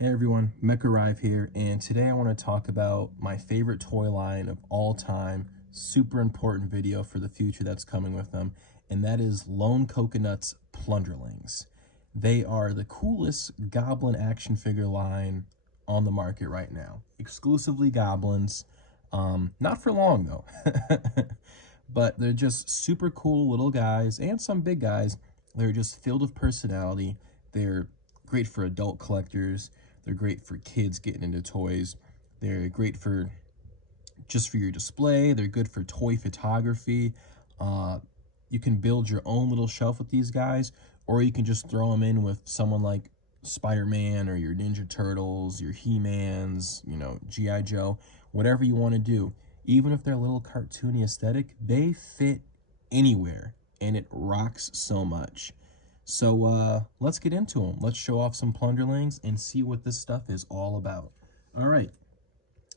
Hey everyone, Mech Arrive here, and today I want to talk about my favorite toy line of all time, super important video for the future that's coming with them, and that is Lone Coconut's Plunderlings. They are the coolest goblin action figure line on the market right now. Exclusively goblins, not for long though, but they're just super cool little guys and some big guys. They're just filled with personality. They're great for adult collectors. They're great for kids getting into toys. They're great for just for your display. They're good for toy photography. Uh, you can build your own little shelf with these guys, or you can just throw them in with someone like Spider-Man or your Ninja Turtles, your He-Mans, G.I. Joe, whatever you want to do. Even if they're a little cartoony aesthetic, they fit anywhere, and it rocks so much. So let's get into them. Let's show off some Plunderlings and see what this stuff is all about. All right,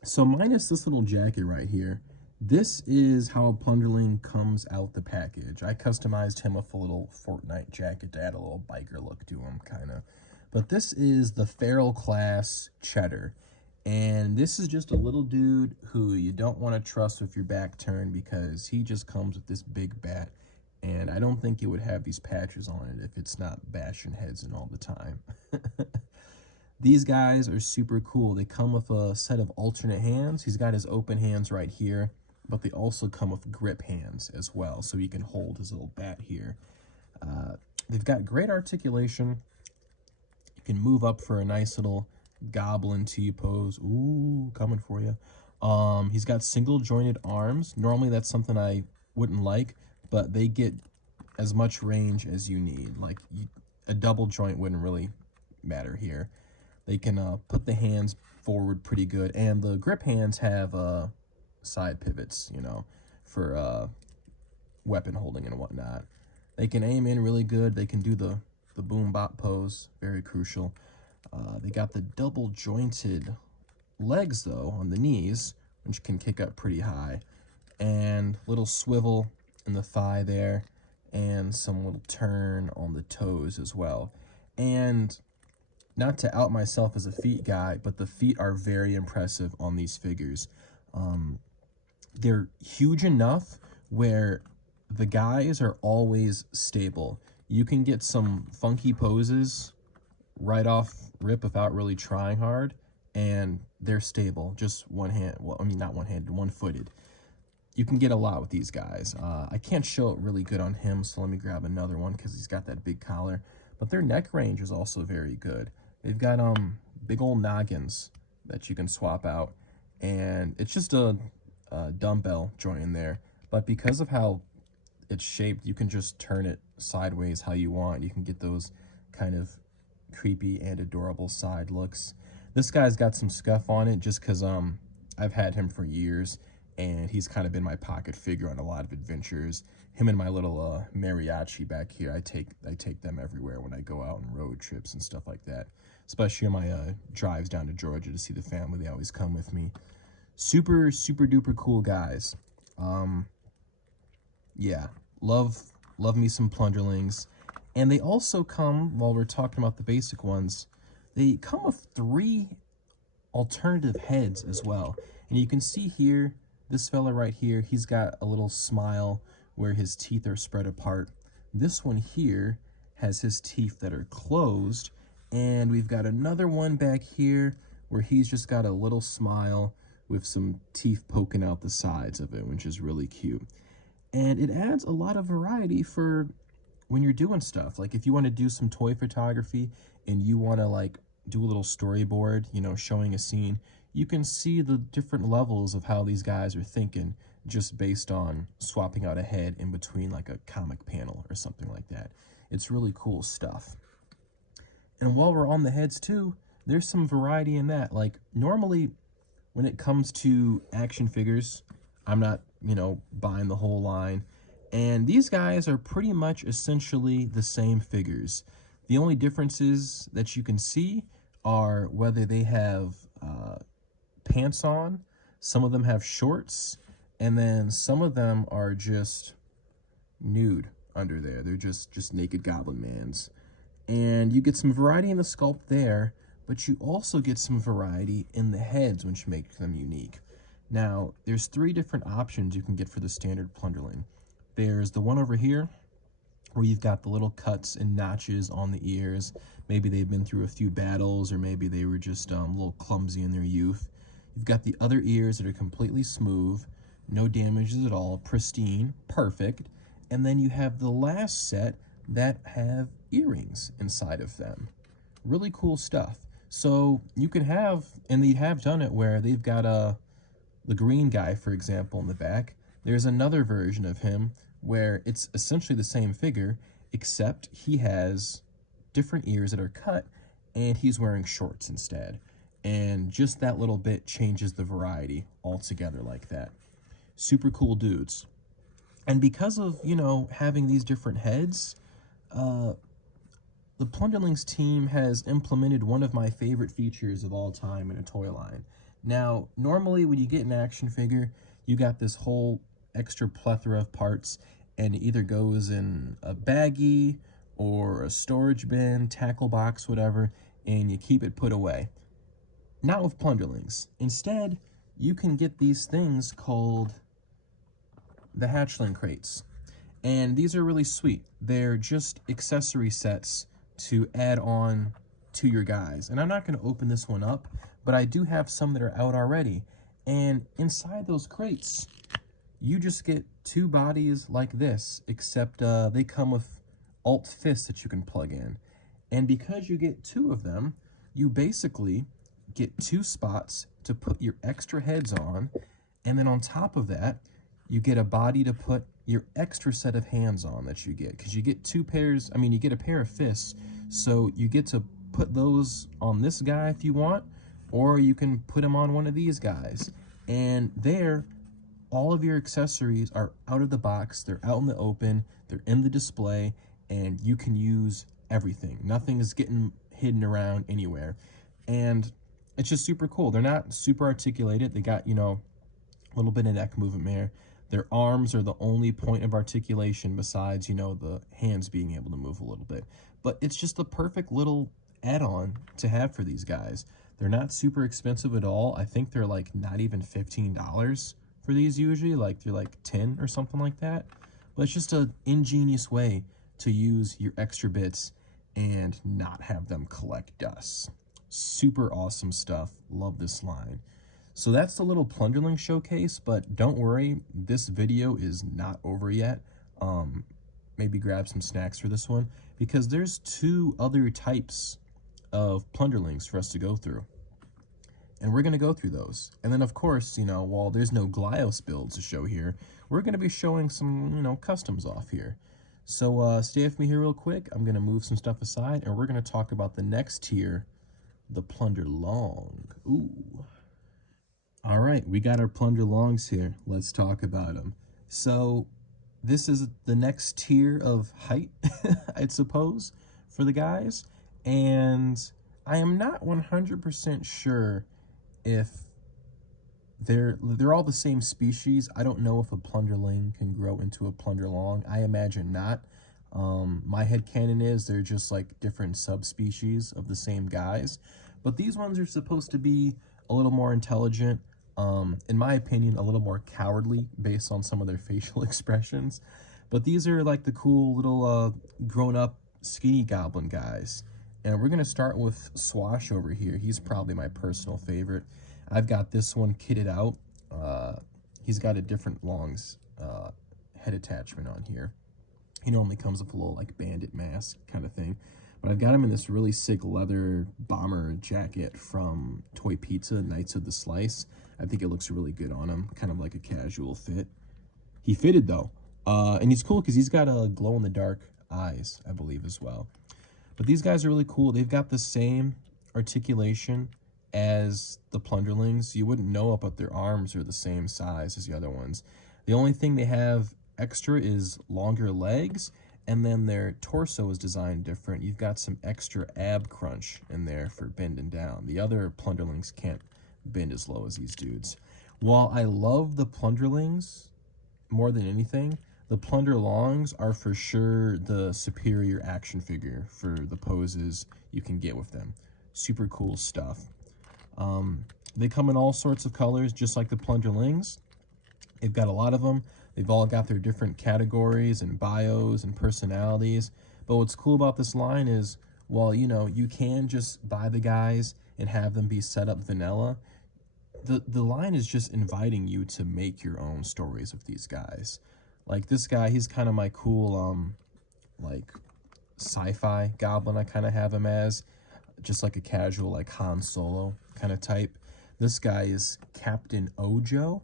so minus this little jacket right here, this is how Plunderling comes out the package. I customized him with a little Fortnite jacket to add a little biker look to him, kind of. But this is the Feral Class Cheddar. And this is just a little dude who you don't want to trust with your back turned because he just comes with this big bat. And I don't think it would have these patches on it if it's not bashing heads in all the time. These guys are super cool. They come with a set of alternate hands. He's got his open hands right here, but they also come with grip hands as well, so he can hold his little bat here. They've got great articulation. You can move up for a nice little goblin T-pose. Ooh, coming for you. He's got single jointed arms. Normally that's something I wouldn't like, but they get as much range as you need. Like a double joint wouldn't really matter here. They can put the hands forward pretty good, and the grip hands have side pivots, for weapon holding and whatnot. They can aim in really good. They can do the boom bop pose, very crucial. They got the double jointed legs though on the knees, which can kick up pretty high, and little swivel in the thigh there, and some little turn on the toes as well. And not to out myself as a feet guy, but the feet are very impressive on these figures. They're huge enough where the guys are always stable. You can get some funky poses right off rip without really trying hard, and they're stable. Just one hand, well, I mean, not one-handed, one-footed. You can get a lot with these guys. I can't show it really good on him, so let me grab another one because he's got that big collar. But their neck range is also very good. They've got big old noggins that you can swap out, and it's just a dumbbell joint in there. But because of how it's shaped, you can just turn it sideways how you want. You can get those kind of creepy and adorable side looks. This guy's got some scuff on it just because I've had him for years, and he's kind of been my pocket figure on a lot of adventures. Him and my little mariachi back here, I take them everywhere when I go out on road trips and stuff like that. Especially on my drives down to Georgia to see the family, they always come with me. Super, super duper cool guys. Yeah, love me some Plunderlings. And they also come, while we're talking about the basic ones, they come with 3 alternative heads as well. And you can see here, this fella right here, he's got a little smile where his teeth are spread apart. This one here has his teeth that are closed, and we've got another one back here where he's just got a little smile with some teeth poking out the sides of it, which is really cute. And it adds a lot of variety for when you're doing stuff. Like if you want to do some toy photography and you want to like do a little storyboard, showing a scene, you can see the different levels of how these guys are thinking just based on swapping out a head in between like a comic panel or something like that. It's really cool stuff. And while we're on the heads too, there's some variety in that. Like normally when it comes to action figures, I'm not, buying the whole line. And these guys are pretty much essentially the same figures. The only differences that you can see are whether they have pants on, some of them have shorts, and then some of them are just nude under there. They're just naked goblin mans. And you get some variety in the sculpt there, but you also get some variety in the heads, which makes them unique. Now, there's 3 different options you can get for the standard Plunderling. There's the one over here, where you've got the little cuts and notches on the ears. Maybe they've been through a few battles, or maybe they were just a little clumsy in their youth. You've got the other ears that are completely smooth, no damages at all, pristine, perfect. And then you have the last set that have earrings inside of them. Really cool stuff. So you can have, and they have done it where they've got the green guy, for example, in the back. There's another version of him where it's essentially the same figure, except he has different ears that are cut, and he's wearing shorts instead. And just that little bit changes the variety altogether like that. Super cool dudes. And because of, you know, having these different heads, the Plunderlings team has implemented one of my favorite features of all time in a toy line. Now, normally when you get an action figure, you got this whole extra plethora of parts, and it either goes in a baggie or a storage bin, tackle box, whatever, and you keep it put away. Not with Plunderlings. Instead, you can get these things called the hatchling crates. And these are really sweet. They're just accessory sets to add on to your guys. And I'm not going to open this one up, but I do have some that are out already. And inside those crates, you just get 2 bodies like this, except they come with alt fists that you can plug in. And because you get 2 of them, you basically get 2 spots to put your extra heads on, and then on top of that, you get a body to put your extra set of hands on that you get, because you get 2 pairs, you get a pair of fists, so you get to put those on this guy if you want, or you can put them on one of these guys. And there, all of your accessories are out of the box, they're out in the open, they're in the display, and you can use everything. Nothing is getting hidden around anywhere. And it's just super cool. They're not super articulated. They got, you know, a little bit of neck movement there. Their arms are the only point of articulation besides, you know, the hands being able to move a little bit. But it's just the perfect little add-on to have for these guys. They're not super expensive at all. I think they're like not even $15 for these usually. Like they're like 10 or something like that. But it's just an ingenious way to use your extra bits and not have them collect dust. Super awesome stuff. Love this line. So that's the little Plunderling showcase, but don't worry, this video is not over yet. Maybe grab some snacks for this one, because there's 2 other types of Plunderlings for us to go through. And we're going to go through those. And then, of course, you know, while there's no Glyos builds to show here, we're going to be showing some, you know, customs off here. So stay with me here real quick. I'm going to move some stuff aside, and we're going to talk about the next tier, the Plunder Long. Ooh. All right, we got our Plunder Longs here. Let's talk about them. So this is the next tier of height, I suppose, for the guys. And I am not 100% sure if they're all the same species. I don't know if a Plunderling can grow into a Plunder Long. I imagine not. My headcanon is they're just like different subspecies of the same guys. But these ones are supposed to be a little more intelligent, in my opinion, a little more cowardly based on some of their facial expressions. But these are like the cool little grown-up skinny goblin guys. And we're going to start with Swash over here. He's probably my personal favorite. I've got this one kitted out. He's got a different Long's head attachment on here. He normally comes with a little like bandit mask kind of thing. But I've got him in this really sick leather bomber jacket from Toy Pizza, Knights of the Slice. I think it looks really good on him, kind of like a casual fit. He fitted though, and he's cool because he's got a glow-in-the-dark eyes, I believe, as well. But these guys are really cool. They've got the same articulation as the Plunderlings. You wouldn't know it, but their arms are the same size as the other ones. The only thing they have extra is longer legs, and then their torso is designed different. You've got some extra ab crunch in there for bending down. The other Plunderlings can't bend as low as these dudes. While I love the Plunderlings more than anything, the Plunder Longs are for sure the superior action figure for the poses you can get with them. Super cool stuff. They come in all sorts of colors, just like the Plunderlings. They've got a lot of them. They've all got their different categories and bios and personalities. But what's cool about this line is, well, you know, you can just buy the guys and have them be set up vanilla. The line is just inviting you to make your own stories of these guys. Like this guy, he's kind of my cool like sci-fi goblin. I kind of have him as just like a casual like Han Solo kind of type. This guy is Captain Ojo,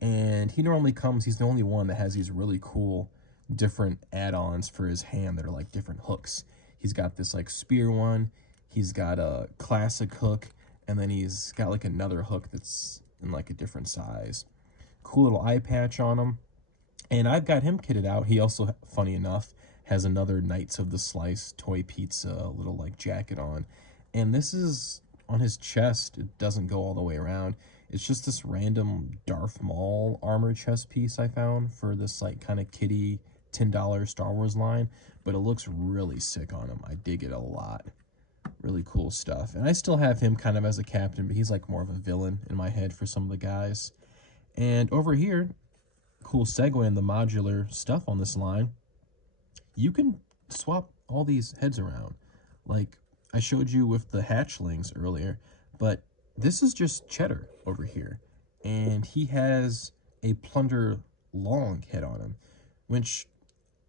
and he normally comes, he's the only one that has these really cool different add-ons for his hand that are like different hooks. He's got this like spear one, he's got a classic hook, and then he's got like another hook that's in like a different size. Cool little eye patch on him. And I've got him kitted out. He also, funny enough, has another Knights of the Slice toy pizza little like jacket on. And this is on his chest. It doesn't go all the way around. It's just this random Darth Maul armor chest piece I found for this like kind of kitty $10 Star Wars line. But it looks really sick on him. I dig it a lot. Really cool stuff. And I still have him kind of as a captain, but he's like more of a villain in my head for some of the guys. And over here, cool segue in the modular stuff on this line, you can swap all these heads around. Like I showed you with the hatchlings earlier, but this is just Cheddar over here. And he has a Plunder Long head on him, which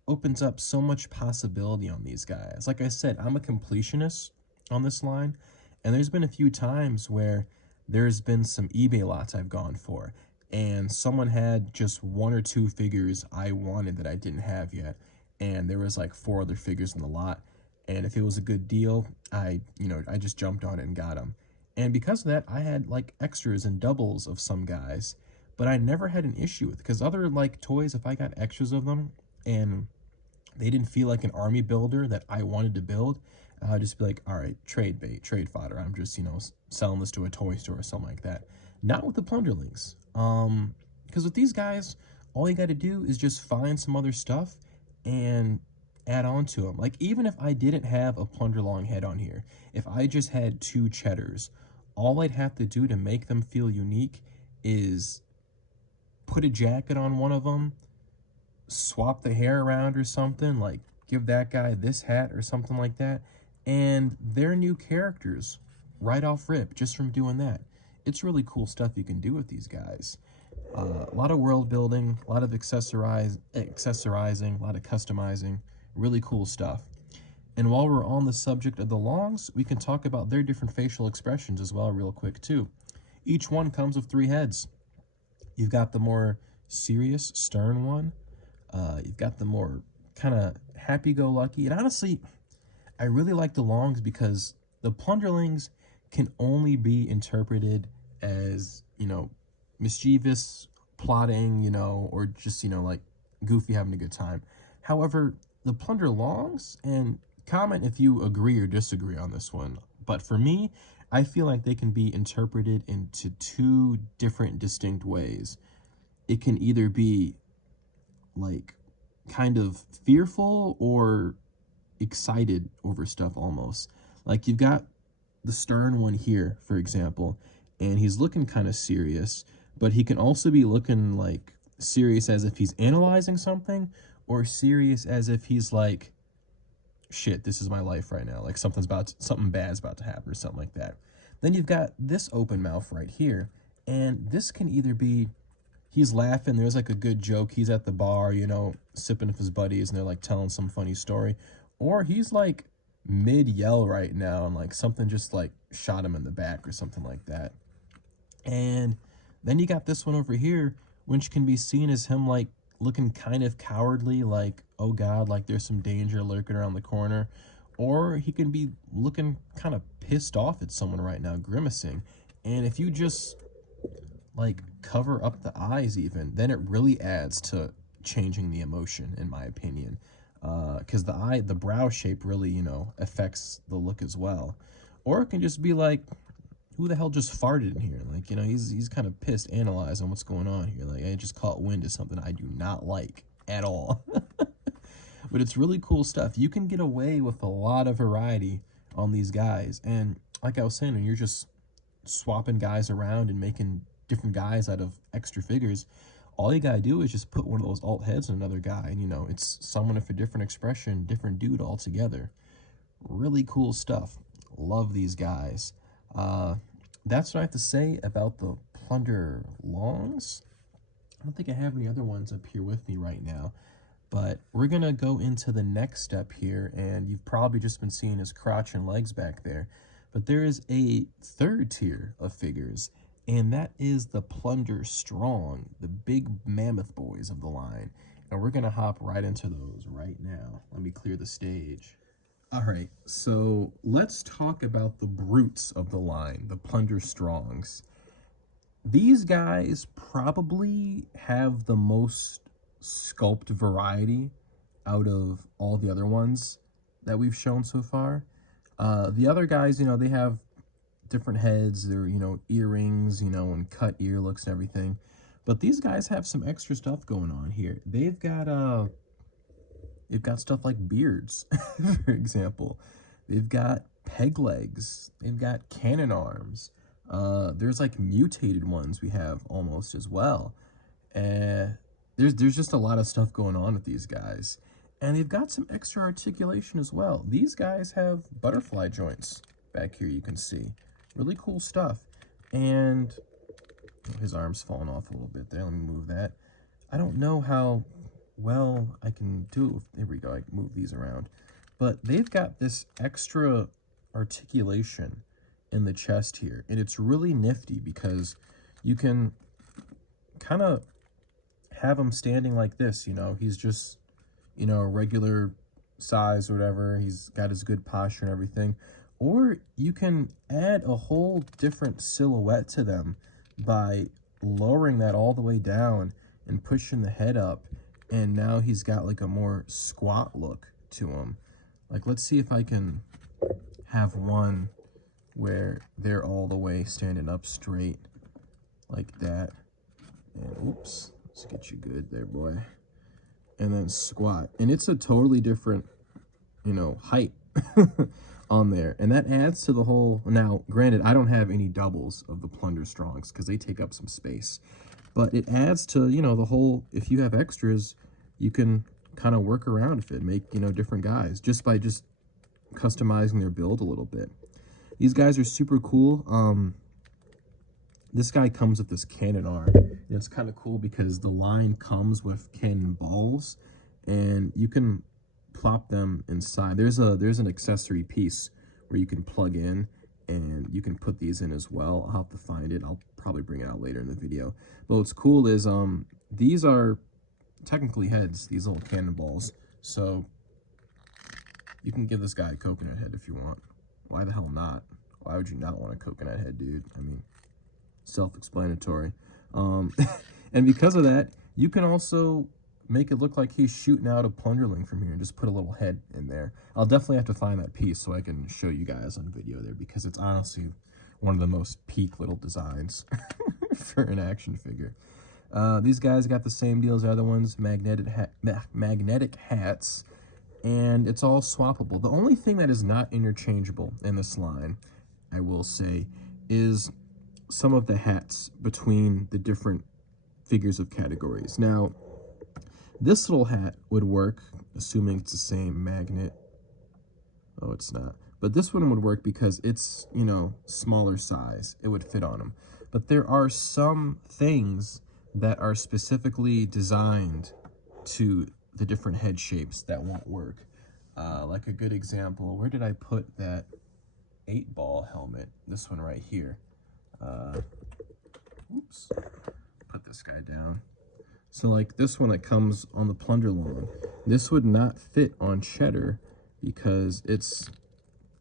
opens up so much possibility on these guys. Like I said, I'm a completionist on this line, and there's been a few times where there's been some eBay lots I've gone for, and someone had just one or two figures I wanted that I didn't have yet, and there was like 4 other figures in the lot, and if it was a good deal, I just jumped on it and got them. And because of that, I had like extras and doubles of some guys, but I never had an issue with, because other like toys, if I got extras of them and they didn't feel like an army builder that I wanted to build, I'd just be like, all right, trade bait, trade fodder. I'm just, selling this to a toy store or something like that. Not with the Plunderlings. Because with these guys, all you got to do is just find some other stuff and add on to them. Like, even if I didn't have a Plunder Long head on here, if I just had 2 Cheddars, all I'd have to do to make them feel unique is put a jacket on one of them, swap the hair around or something, like give that guy this hat or something like that, and they're new characters right off rip just from doing that. It's really cool stuff you can do with these guys. A lot of world building, a lot of accessorizing, a lot of customizing, really cool stuff. And while we're on the subject of the longs, we can talk about their different facial expressions as well real quick too. Each one comes with 3 heads. You've got the more serious, stern one. You've got the more kind of happy-go-lucky. And honestly, I really like the longs because the Plunderlings can only be interpreted as, mischievous, plotting, or just, like goofy having a good time. However, the Plunder Longs, and comment if you agree or disagree on this one, but for me, I feel like they can be interpreted into 2 different distinct ways. It can either be like kind of fearful or excited over stuff almost. Like you've got the stern one here, for example, and he's looking kind of serious, but he can also be looking like serious as if he's analyzing something, or serious as if he's like, shit, this is my life right now. Like something bad's about to happen or something like that. Then you've got this open mouth right here, and this can either be he's laughing, there's like a good joke, he's at the bar, sipping with his buddies, and they're like telling some funny story, or he's like mid-yell right now, and like something just like shot him in the back or something like that. And then you got this one over here, which can be seen as him like looking kind of cowardly, like, oh god, like there's some danger lurking around the corner. Or he can be looking kind of pissed off at someone right now, grimacing. And if you just like cover up the eyes even, then it really adds to changing the emotion, in my opinion. Because the brow shape really, affects the look as well. Or it can just be like, who the hell just farted in here? Like, he's kind of pissed, analyzing what's going on here. Like, I just caught wind of something I do not like at all. But it's really cool stuff. You can get away with a lot of variety on these guys. And like I was saying, when you're just swapping guys around and making different guys out of extra figures, all you gotta do is just put one of those alt heads on another guy, and you know, it's someone with a different expression, different dude altogether. Really cool stuff. Love these guys. That's what I have to say about the Plunder Longs. I don't think I have any other ones up here with me right now, but we're gonna go into the next step here, and you've probably just been seeing his crotch and legs back there, but there is a third tier of figures, and that is the Plunder Strong, the big mammoth boys of the line, and we're gonna hop right into those right now. Let me clear the stage. All right, so let's talk about the brutes of the line, the Plunder Strongs. These guys probably have the most sculpt variety out of all the other ones that we've shown so far. The other guys, you know, they have different heads, they're, you know, earrings, you know, and cut ear looks and everything. But these guys have some extra stuff going on here. They've got stuff like beards, for example. They've got peg legs. They've got cannon arms. There's like mutated ones we have almost as well. There's just a lot of stuff going on with these guys. And they've got some extra articulation as well. These guys have butterfly joints back here, you can see. Really cool stuff. And his arm's falling off a little bit there. Let me move that. I don't know how well I can do it. There we go. I can move these around. But they've got this extra articulation in the chest here. And it's really nifty because you can kind of have him standing like this, you know. He's just, you know, a regular size or whatever. He's got his good posture and everything. Or you can add a whole different silhouette to them by lowering that all the way down and pushing the head up. And now he's got like a more squat look to him. Like, let's see if I can have one where they're all the way standing up straight like that. And oops, let's get you good there, boy. And then squat. And it's a totally different, you know, height on there. And that adds to the whole. Now, granted, I don't have any doubles of the Plunder Strongs because they take up some space. But it adds to, you know, the whole, if you have extras, you can kind of work around it, make, you know, different guys just by just customizing their build a little bit. These guys are super cool. This guy comes with this cannon arm. And it's kind of cool because the line comes with cannon balls, and you can plop them inside. There's an accessory piece where you can plug in, and you can put these in as well. I'll have to find it. I'll probably bring it out later in the video. But what's cool is these are technically heads, these little cannonballs. So you can give this guy a coconut head if you want. Why the hell not? Why would you not want a coconut head, dude? I mean, self-explanatory. And because of that, you can also make it look like he's shooting out a Plunderling from here and just put a little head in there. I'll definitely have to find that piece so I can show you guys on video there, because it's honestly one of the most peak little designs for an action figure. These guys got the same deal as the other ones, magnetic hats, and it's all swappable. The only thing that is not interchangeable in this line, I will say, is some of the hats between the different figures of categories. Now, this little hat would work, assuming it's the same magnet. Oh, it's not. But this one would work because it's, you know, smaller size. It would fit on him. But there are some things that are specifically designed to the different head shapes that won't work. Like a good example, where did I put that 8-ball helmet? This one right here. Oops. Put this guy down. So like this one that comes on the Plunder Long, this would not fit on Cheddar because it's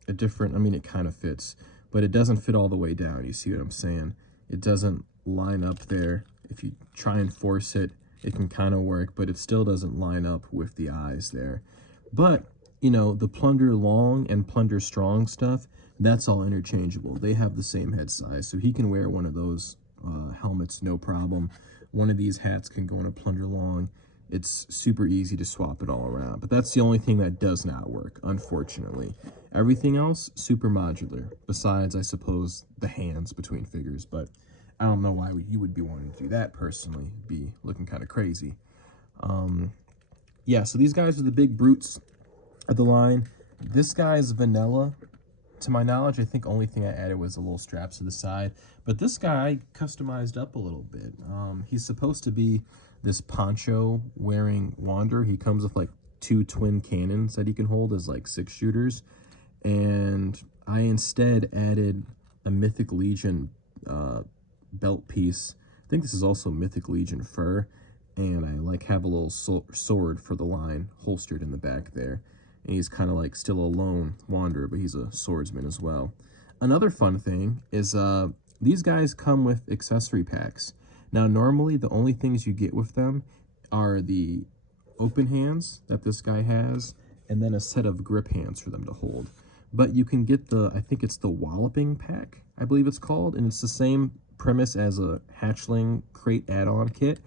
a different, I mean, it kind of fits, but it doesn't fit all the way down. You see what I'm saying? It doesn't line up there. If you try and force it, it can kind of work, but it still doesn't line up with the eyes there. But, you know, the Plunder Long and Plunder Strong stuff, that's all interchangeable. They have the same head size, so he can wear one of those helmets, no problem. One of these hats can go on a Plunder Long, it's super easy to swap it all around. But that's the only thing that does not work, unfortunately. Everything else, super modular, besides, I suppose, the hands between figures. But I don't know why you would be wanting to do that personally. It'd be looking kind of crazy. Yeah, so these guys are the big brutes of the line. This guy's vanilla. To my knowledge, I think only thing I added was the little straps to the side. But this guy I customized up a little bit. He's supposed to be this poncho wearing wanderer. He comes with like 2 twin cannons that he can hold as like 6-shooters. And I instead added a Mythic Legion belt piece. I think this is also Mythic Legion fur. And I like have a little sword for the line holstered in the back there. And he's kind of like still a lone wanderer, but he's a swordsman as well. Another fun thing is these guys come with accessory packs. Now, normally the only things you get with them are the open hands that this guy has, and then a set of grip hands for them to hold. But you can get the, I think it's the Walloping pack, I believe it's called, and it's the same premise as a Hatchling crate add-on kit,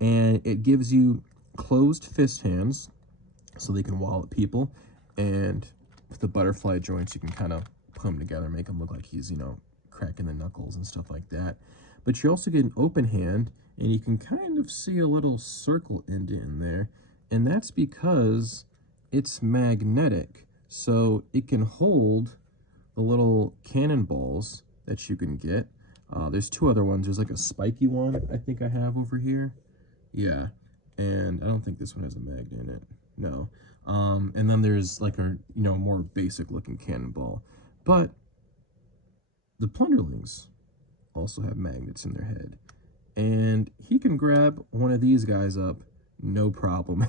and it gives you closed fist hands, so they can wallop people, and with the butterfly joints, you can kind of put them together, make him look like he's, you know, cracking the knuckles and stuff like that. But you also get an open hand, and you can kind of see a little circle indent in there, and that's because it's magnetic, so it can hold the little cannonballs that you can get. There's 2 other ones. There's like a spiky one I think I have over here. Yeah, and I don't think this one has a magnet in it. No. And then there's like a, you know, more basic looking cannonball. But the Plunderlings also have magnets in their head. And he can grab one of these guys up, no problem.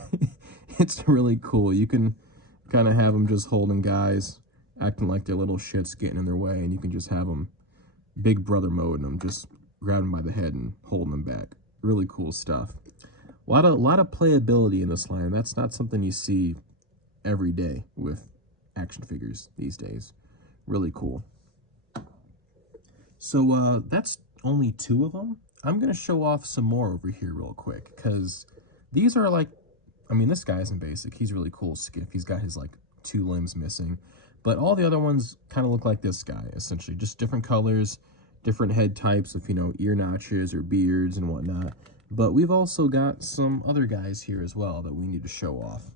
It's really cool. You can kind of have them just holding guys, acting like they're little shits getting in their way, and you can just have them big brother mode and them, just grab them by the head and holding them back. Really cool stuff. A lot of playability in this line. That's not something you see every day with action figures these days. Really cool. So that's only 2 of them. I'm going to show off some more over here real quick, because these are like, I mean, this guy isn't basic. He's really cool skiff. He's got his like 2 limbs missing. But all the other ones kind of look like this guy, essentially. Just different colors, different head types of, you know, ear notches or beards and whatnot. But we've also got some other guys here as well that we need to show off.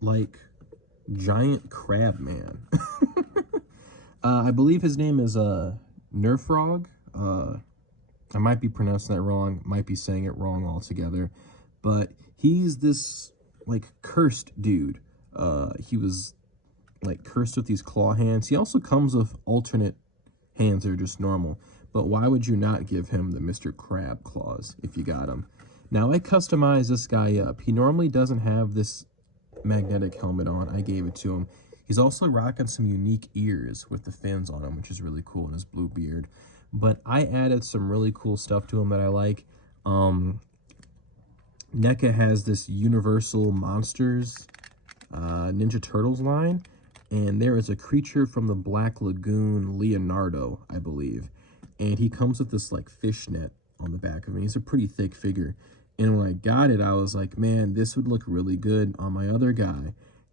Like Giant Crab Man. I believe his name is Nerfrog. I might be pronouncing that wrong, might be saying it wrong altogether. But he's this, like, cursed dude. He was, like, cursed with these claw hands. He also comes with alternate hands that are just normal. But why would you not give him the Mr. Crab claws if you got him? Now, I customized this guy up. He normally doesn't have this magnetic helmet on. I gave it to him. He's also rocking some unique ears with the fins on him, which is really cool, in his blue beard. But I added some really cool stuff to him that I like. NECA has this Universal Monsters Ninja Turtles line, and there is a creature from the Black Lagoon, Leonardo, I believe. And he comes with this like fishnet on the back of him. He's a pretty thick figure. And when I got it, I was like, man, this would look really good on my other guy.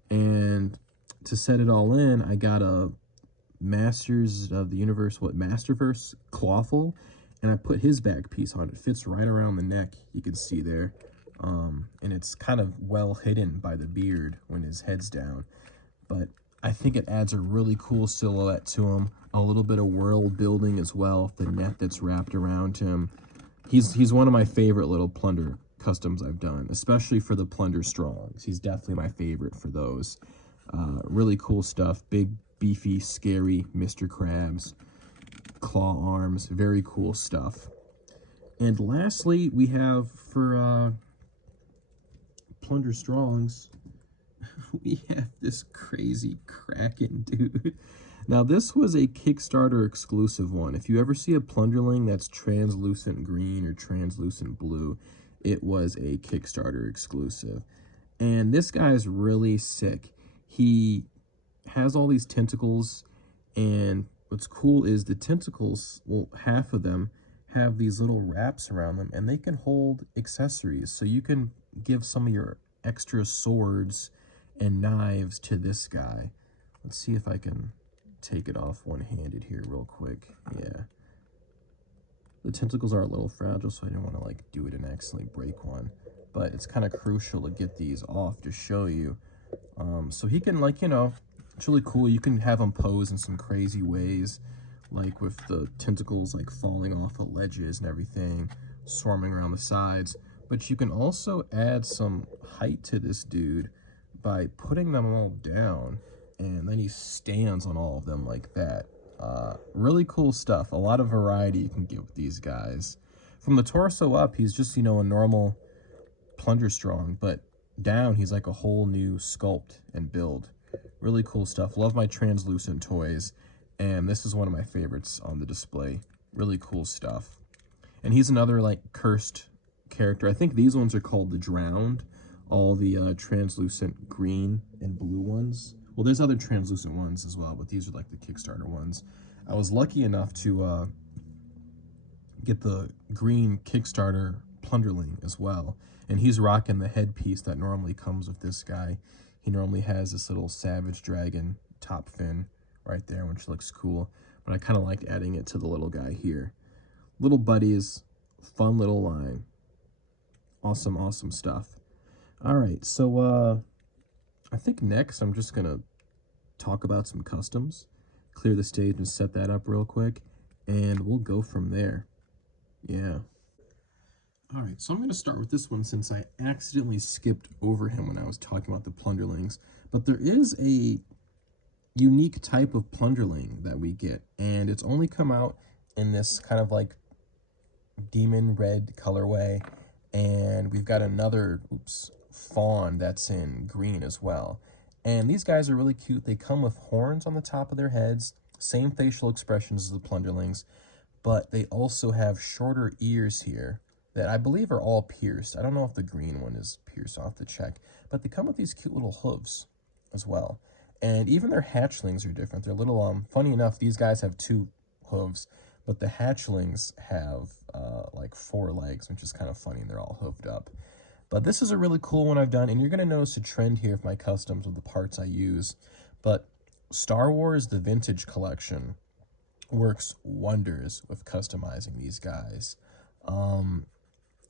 And to set it all in, I got a Masters of the Universe, Masterverse clawful, and I put his back piece on. It fits right around the neck, you can see there. And it's kind of well hidden by the beard when his head's down. But I think it adds a really cool silhouette to him. A little bit of world building as well, the net that's wrapped around him. He's one of my favorite little Plunder customs I've done, especially for the Plunder Strongs. He's definitely my favorite for those. Really cool stuff. Big, beefy, scary Mr. Krabs. Claw arms. Very cool stuff. And lastly, we have for Plunder Strongs, we have this crazy Kraken dude. Now, this was a Kickstarter exclusive one. If you ever see a Plunderling that's translucent green or translucent blue, it was a Kickstarter exclusive. And this guy's really sick. He has all these tentacles, and what's cool is the tentacles, well, half of them have these little wraps around them, and they can hold accessories. So you can give some of your extra swords and knives to this guy. Let's see if I can take it off one-handed here real quick. Yeah. The tentacles are a little fragile, so I didn't want to like do it and accidentally break one. But it's kind of crucial to get these off to show you. So he can, like, you know, it's really cool. You can have him pose in some crazy ways, like with the tentacles like falling off the ledges and everything, swarming around the sides. But you can also add some height to this dude by putting them all down, and then he stands on all of them like that. Really cool stuff. A lot of variety you can get with these guys. From the torso up, he's just, you know, a normal Plunder Strong, but down he's like a whole new sculpt and build. Really cool stuff. Love my translucent toys, and this is one of my favorites on the display. Really cool stuff. And he's another like cursed character. I think these ones are called the Drowned, all the translucent green and blue ones. Well, there's other translucent ones as well, but these are like the Kickstarter ones. I was lucky enough to get the green Kickstarter Plunderling as well, and he's rocking the headpiece that normally comes with this guy. He normally has this little savage dragon top fin right there, which looks cool, but I kind of liked adding it to the little guy here. Little buddies, fun little line. Awesome, awesome stuff. All right, so I think next I'm just gonna talk about some customs, clear the stage and set that up real quick, and we'll go from there. Yeah. All right, so I'm going to start with this one since I accidentally skipped over him when I was talking about the Plunderlings. But there is a unique type of Plunderling that we get, and it's only come out in this kind of like demon red colorway, and we've got another, fawn that's in green as well. And these guys are really cute. They come with horns on the top of their heads, same facial expressions as the Plunderlings, but they also have shorter ears here that I believe are all pierced. I don't know if the green one is pierced, I'll have to check. But they come with these cute little hooves as well. And even their hatchlings are different. They're little, funny enough, these guys have 2 hooves, but the hatchlings have like 4 legs, which is kind of funny, and they're all hooved up. But this is a really cool one I've done, and you're going to notice a trend here of my customs with the parts I use. But Star Wars, the Vintage Collection, works wonders with customizing these guys.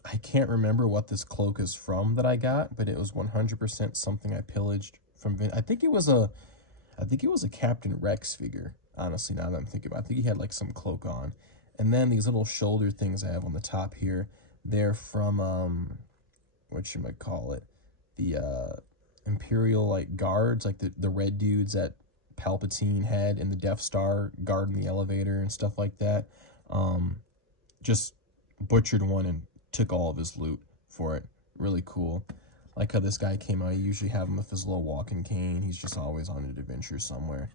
I can't remember what this cloak is from that I got, but it was 100% something I pillaged from I think it was a Captain Rex figure, honestly, now that I'm thinking about it. I think he had like some cloak on. And then these little shoulder things I have on the top here, they're from whatchamacallit, the Imperial like guards, like the red dudes that Palpatine had in the Death Star guarding the elevator and stuff like that. Just butchered one and took all of his loot for it. Really cool. Like how this guy came out. You usually have him with his little walking cane. He's just always on an adventure somewhere.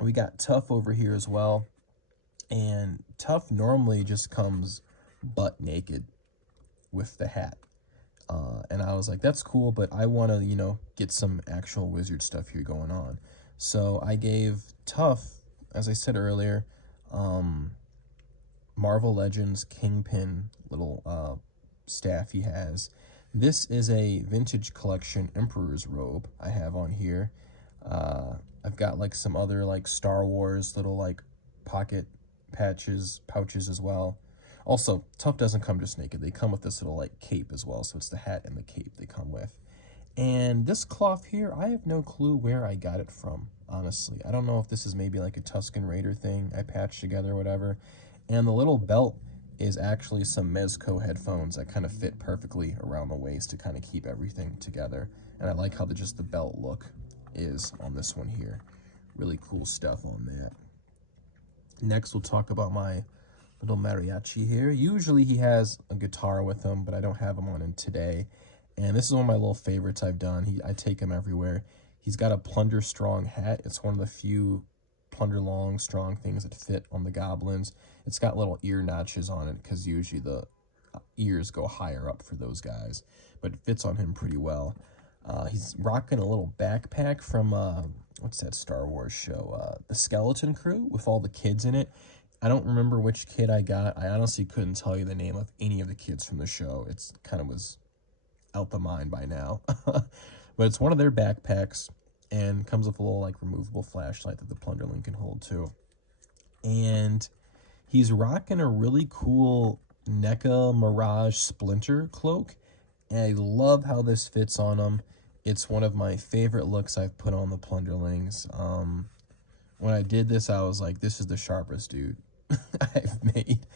We got Tough over here as well. And Tough normally just comes butt naked with the hat. And I was like, that's cool, but I want to, you know, get some actual wizard stuff here going on. So I gave Tough, as I said earlier, Marvel Legends Kingpin little staff he has. This is a Vintage Collection Emperor's robe I have on here. I've got like some other like Star Wars little like pocket pouches as well. Also, Tough doesn't come just naked. They come with this little like cape as well, so it's the hat and the cape they come with. And this cloth here, I have no clue where I got it from, honestly. I don't know if this is maybe like a Tusken Raider thing I patched together or whatever. And the little belt is actually some Mezco headphones that kind of fit perfectly around the waist to kind of keep everything together. And I like how just the belt look is on this one here. Really cool stuff on that. Next, we'll talk about my little mariachi here. Usually he has a guitar with him, but I don't have him on him today. And this is one of my little favorites I've done. I take him everywhere. He's got a Plunder Strong hat. It's one of the few Plunder Long strong things that fit on the goblins. It's got little ear notches on it because usually the ears go higher up for those guys, but it fits on him pretty well. He's rocking a little backpack from what's that Star Wars show? The Skeleton Crew with all the kids in it. I don't remember which kid I got. I honestly couldn't tell you the name of any of the kids from the show. It's kind of was out the mind by now. But it's one of their backpacks and comes with a little like removable flashlight that the Plunderling can hold too. And he's rocking a really cool NECA Mirage Splinter cloak. And I love how this fits on him. It's one of my favorite looks I've put on the Plunderlings. When I did this, I was like, this is the sharpest dude I've made.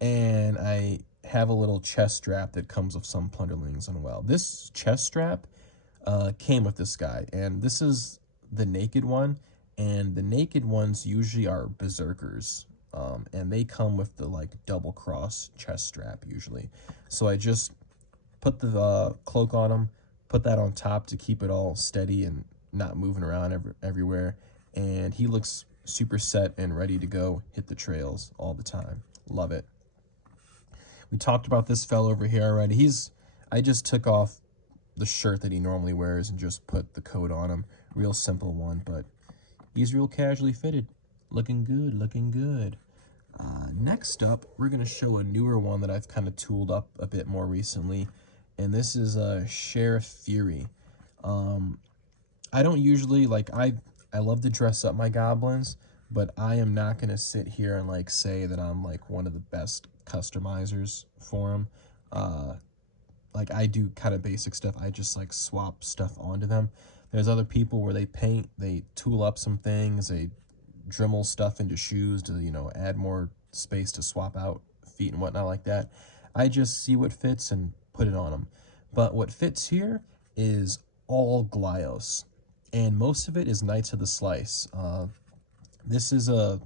And I have a little chest strap that comes with some Plunderlings as well. This chest strap came with this guy, and this is the naked one, and the naked ones usually are berserkers, and they come with the like double cross chest strap usually. So I just put the cloak on him, put that on top to keep it all steady and not moving around everywhere, and he looks super set and ready to go hit the trails all the time. Love it. We talked about this fella over here already. I just took off the shirt that he normally wears and just put the coat on him. Real simple one, but he's real casually fitted. Looking good, looking good. Next up, we're going to show a newer one that I've kind of tooled up a bit more recently, and this is Sheriff Fury. I don't usually, like, I love to dress up my goblins, but I am not going to sit here and, like, say that I'm, like, one of the best customizers for them. Like, I do kind of basic stuff. I just, like, swap stuff onto them. There's other people where they paint, they tool up some things, they Dremel stuff into shoes to, you know, add more space to swap out feet and whatnot like that. I just see what fits and put it on them. But what fits here is all Glyos, and most of it is Knights of the Slice. This is I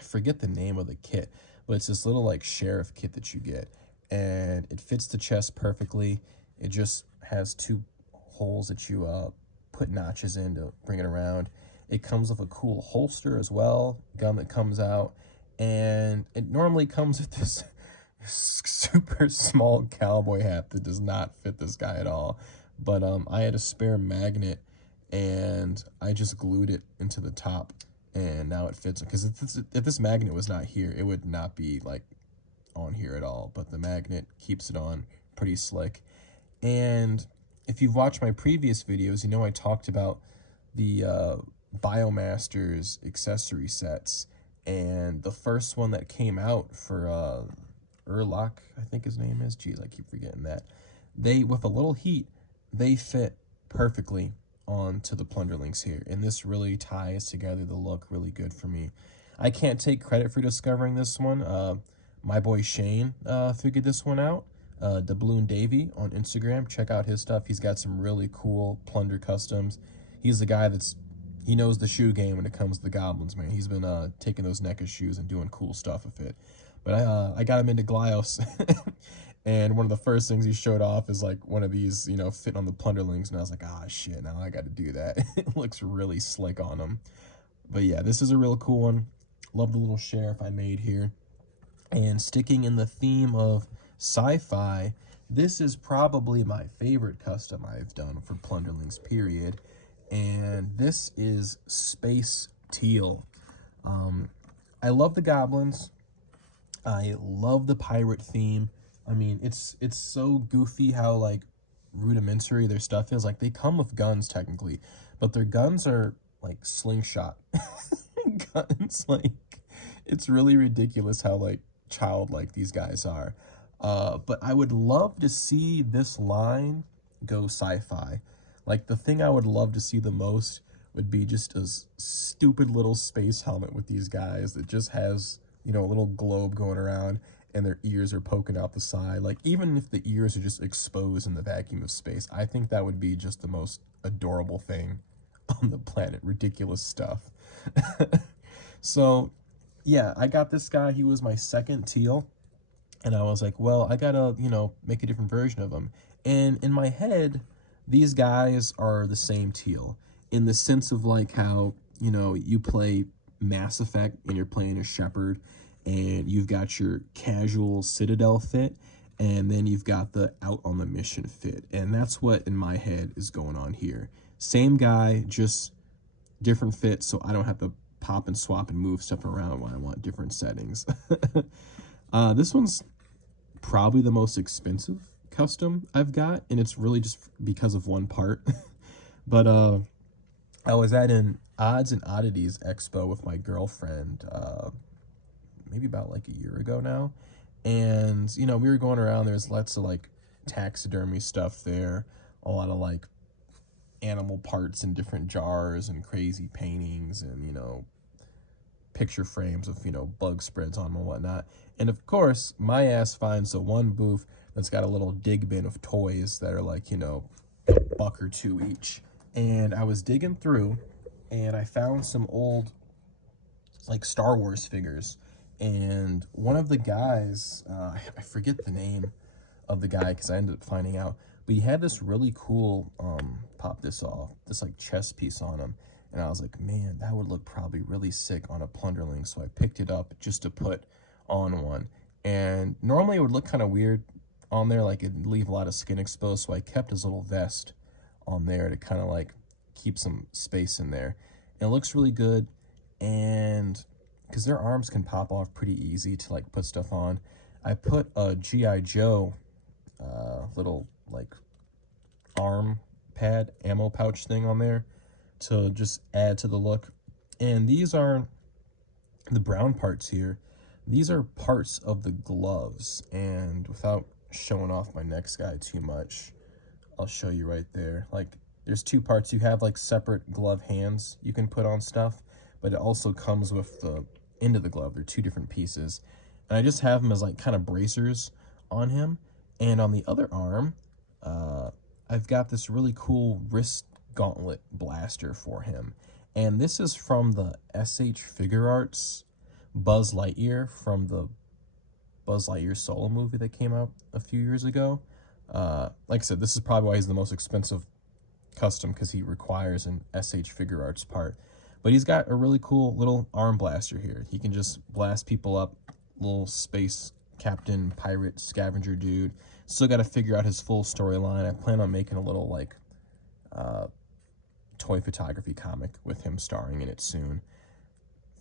forget the name of the kit, but it's this little like sheriff kit that you get, and it fits the chest perfectly. It just has two holes that you put notches in to bring it around. It comes with a cool holster as well, gun that comes out, and it normally comes with this super small cowboy hat that does not fit this guy at all. But I had a spare magnet, and I just glued it into the top, and now it fits. Because if this magnet was not here, it would not be like on here at all. But the magnet keeps it on pretty slick. And if you've watched my previous videos, you know I talked about the Biomasters accessory sets, and the first one that came out for Urlock, I think his name is. Jeez, I keep forgetting that. They, with a little heat, they fit perfectly onto the Plunderlings here, and this really ties together the look really good for me. I can't take credit for discovering this one. My boy Shane figured this one out. Doubloon Davy on Instagram. Check out his stuff. He's got some really cool Plunder customs. He's the guy he knows the shoe game when it comes to the goblins, man. He's been taking those NECA shoes and doing cool stuff with it. But I got him into Glyos, and one of the first things he showed off is like one of these, you know, fitting on the Plunderlings, and I was like, ah, shit, now I got to do that. It looks really slick on him. But yeah, this is a real cool one. Love the little sheriff I made here. And sticking in the theme of sci-fi, this is probably my favorite custom I've done for Plunderlings, period. And this is Space Teal. I love the goblins. I love the pirate theme. I mean, it's so goofy how like rudimentary their stuff is. Like, they come with guns technically, but their guns are like slingshot guns. Like, it's really ridiculous how like childlike these guys are. But I would love to see this line go sci-fi. Like, the thing I would love to see the most would be just a stupid little space helmet with these guys that just has, you know, a little globe going around and their ears are poking out the side. Like, even if the ears are just exposed in the vacuum of space, I think that would be just the most adorable thing on the planet. Ridiculous stuff. So, yeah, I got this guy. He was my second teal. And I was like, well, I gotta, you know, make a different version of him. And in my head, these guys are the same teal in the sense of like how, you know, you play Mass Effect and you're playing a Shepherd, and you've got your casual Citadel fit, and then you've got the out on the mission fit. And that's what in my head is going on here. Same guy, just different fit, so I don't have to pop and swap and move stuff around when I want different settings. This one's probably the most expensive custom I've got, and it's really just because of one part. But I was at an Odds and Oddities expo with my girlfriend, maybe about like a year ago now. And, you know, we were going around, there's lots of like taxidermy stuff there, a lot of like animal parts in different jars and crazy paintings and, you know, picture frames of, you know, bug spreads on them and whatnot. And of course, my ass finds the one booth that's got a little dig bin of toys that are like, you know, $1 or $2 each. And I was digging through and I found some old like Star Wars figures. And one of the guys, I forget the name of the guy because I ended up finding out, but he had this really cool, pop this off, this like chest piece on him. And I was like, man, that would look probably really sick on a Plunderling. So I picked it up just to put on one. And normally it would look kind of weird on there, like it'd leave a lot of skin exposed. So I kept his little vest on there to kind of like keep some space in there. And it looks really good. And because their arms can pop off pretty easy to like put stuff on, I put a G.I. Joe little like arm pad ammo pouch thing on there to just add to the look. And these are the brown parts here. These are parts of the gloves, and without showing off my next guy too much, I'll show you right there. Like there's two parts. You have like separate glove hands you can put on stuff, but it also comes with the end of the glove. They're two different pieces. And I just have them as like kind of bracers on him. And on the other arm, I've got this really cool wrist gauntlet blaster for him. And this is from the SH Figure Arts Buzz Lightyear from the Buzz Lightyear solo movie that came out a few years ago. Like I said, this is probably why he's the most expensive custom, because he requires an SH Figure Arts part. But he's got a really cool little arm blaster here. He can just blast people up, little space captain, pirate, scavenger dude. Still got to figure out his full storyline. I plan on making a little like toy photography comic with him starring in it soon.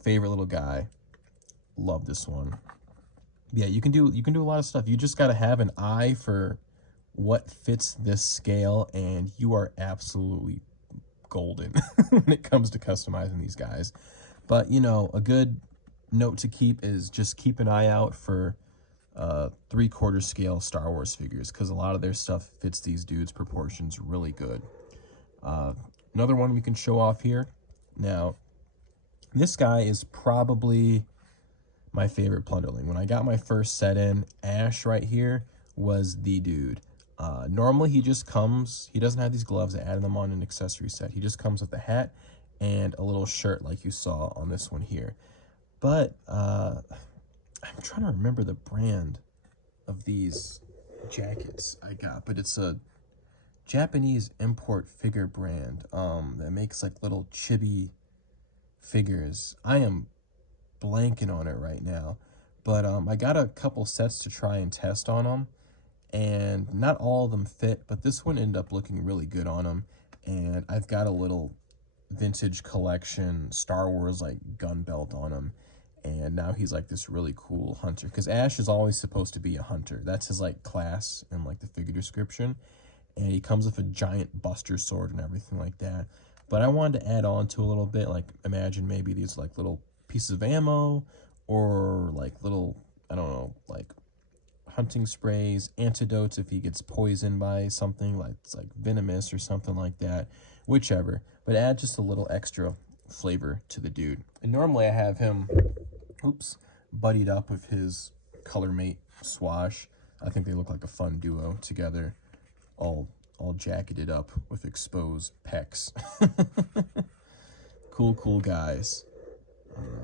Favorite little guy. Love this one. Yeah, you can do a lot of stuff. You just got to have an eye for what fits this scale, and you are absolutely golden when it comes to customizing these guys. But, you know, a good note to keep is just keep an eye out for 3/4 scale Star Wars figures, because a lot of their stuff fits these dudes' proportions really good. Another one we can show off here. Now, this guy is probably my favorite Plunderling. When I got my first set in, Ash right here was the dude. Normally he just comes, he doesn't have these gloves. I added them on an accessory set. He just comes with a hat and a little shirt like you saw on this one here. But I'm trying to remember the brand of these jackets I got, but it's a Japanese import figure brand that makes like little chibi figures. I am blanking on it right now, but I got a couple sets to try and test on them, and not all of them fit, but this one ended up looking really good on them. And I've got a little vintage collection Star Wars like gun belt on him, and now he's like this really cool hunter, because Ash is always supposed to be a hunter. That's his like class in like the figure description, and he comes with a giant buster sword and everything like that. But I wanted to add on to a little bit, like imagine maybe these like little pieces of ammo, or like little, I don't know, like hunting sprays, antidotes if he gets poisoned by something like it's like venomous or something like that, whichever. But add just a little extra flavor to the dude. And normally I have him, oops, buddied up with his color mate Swash. I think they look like a fun duo together, all jacketed up with exposed pecs. Cool guys.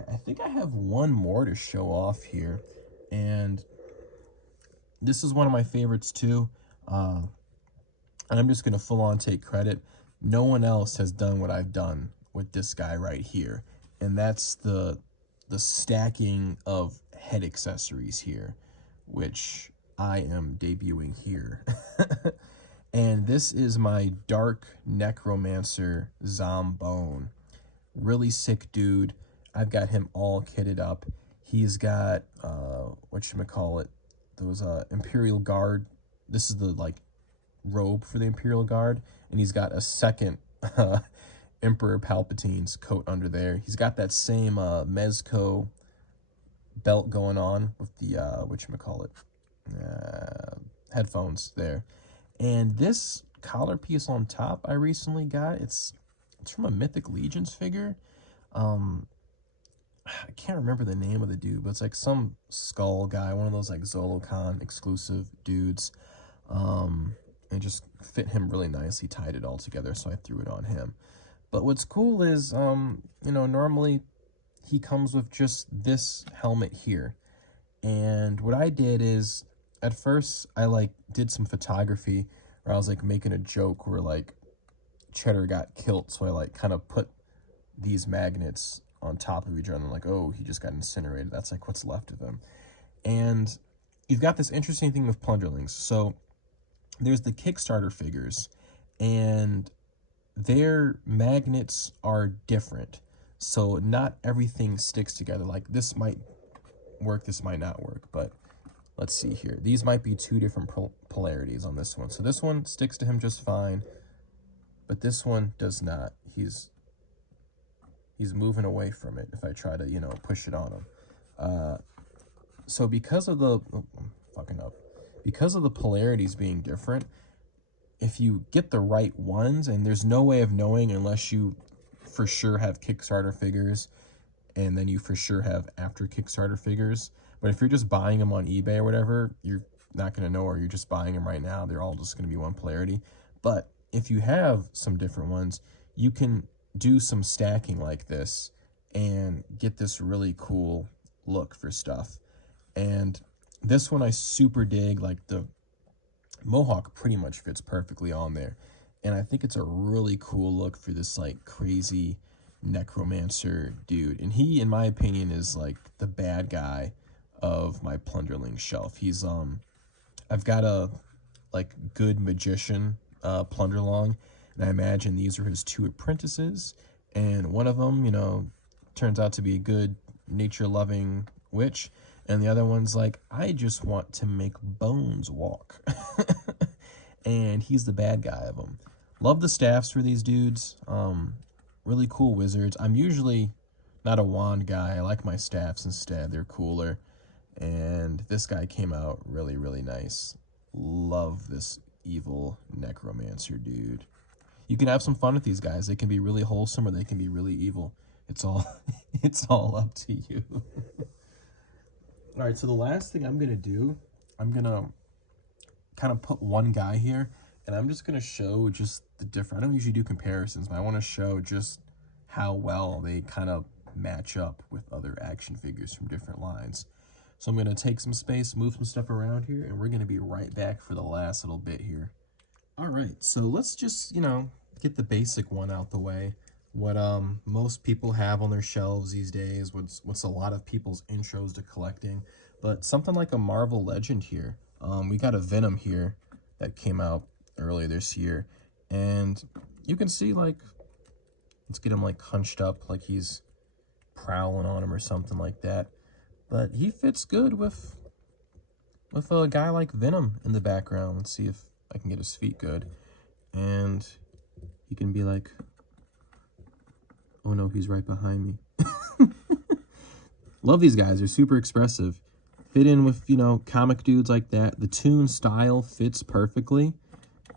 I think I have one more to show off here, and this is one of my favorites too. And I'm just gonna full on take credit. No one else has done what I've done with this guy right here, and that's the stacking of head accessories here, which I am debuting here. And this is my Dark Necromancer Zombone. Really sick dude. I've got him all kitted up. He's got, whatchamacallit, those Imperial Guard. This is the, like, robe for the Imperial Guard. And he's got a second Emperor Palpatine's coat under there. He's got that same Mezco belt going on with the, headphones there. And this collar piece on top I recently got, it's from a Mythic Legions figure. I can't remember the name of the dude, but it's like some skull guy, one of those like Zolocon exclusive dudes. It just fit him really nicely, tied it all together, so I threw it on him. But what's cool is, you know, normally he comes with just this helmet here. And what I did is, at first, I like did some photography where I was like making a joke where like Cheddar got killed, so I like kind of put these magnets on top of each other and like, oh, he just got incinerated. That's like what's left of him. And you've got this interesting thing with Plunderlings. So there's the Kickstarter figures, and their magnets are different. So not everything sticks together. Like this might work, this might not work, but let's see here. These might be two different polarities on this one. So this one sticks to him just fine, but this one does not. He's moving away from it if I try to, you know, push it on him. So because of the, because of the polarities being different, if you get the right ones, and there's no way of knowing unless you for sure have Kickstarter figures, and then you for sure have after Kickstarter figures. But if you're just buying them on eBay or whatever, you're not going to know, or you're just buying them right now. They're all just going to be one polarity. But if you have some different ones, you can do some stacking like this and get this really cool look for stuff. And this one I super dig. Like the Mohawk pretty much fits perfectly on there. And I think it's a really cool look for this like crazy necromancer dude. And he, in my opinion, is like the bad guy of my Plunderling shelf. He's I've got a like good magician Plunder Long, and I imagine these are his two apprentices, and one of them, you know, turns out to be a good nature-loving witch, and the other one's like, I just want to make bones walk. And he's the bad guy of them. Love the staffs for these dudes. Really cool wizards. I'm usually not a wand guy. I like my staffs instead. They're cooler. And this guy came out really, really nice. Love this evil necromancer dude. You can have some fun with these guys. They can be really wholesome or they can be really evil. It's all it's all up to you. All right, so the last thing I'm gonna do, I'm gonna kind of put one guy here, and I'm just gonna show just the different. I don't usually do comparisons, but I want to show just how well they kind of match up with other action figures from different lines. So I'm gonna take some space, move some stuff around here, and we're gonna be right back for the last little bit here. All right, so let's just, you know, get the basic one out the way. What most people have on their shelves these days, what's a lot of people's intros to collecting, but something like a Marvel Legend here. We got a Venom here that came out earlier this year, and you can see, like, let's get him like hunched up like he's prowling on him or something like that. But he fits good with a guy like Venom in the background. Let's see if I can get his feet good. And he can be like, oh no, he's right behind me. Love these guys. They're super expressive. Fit in with, you know, comic dudes like that. The Toon style fits perfectly.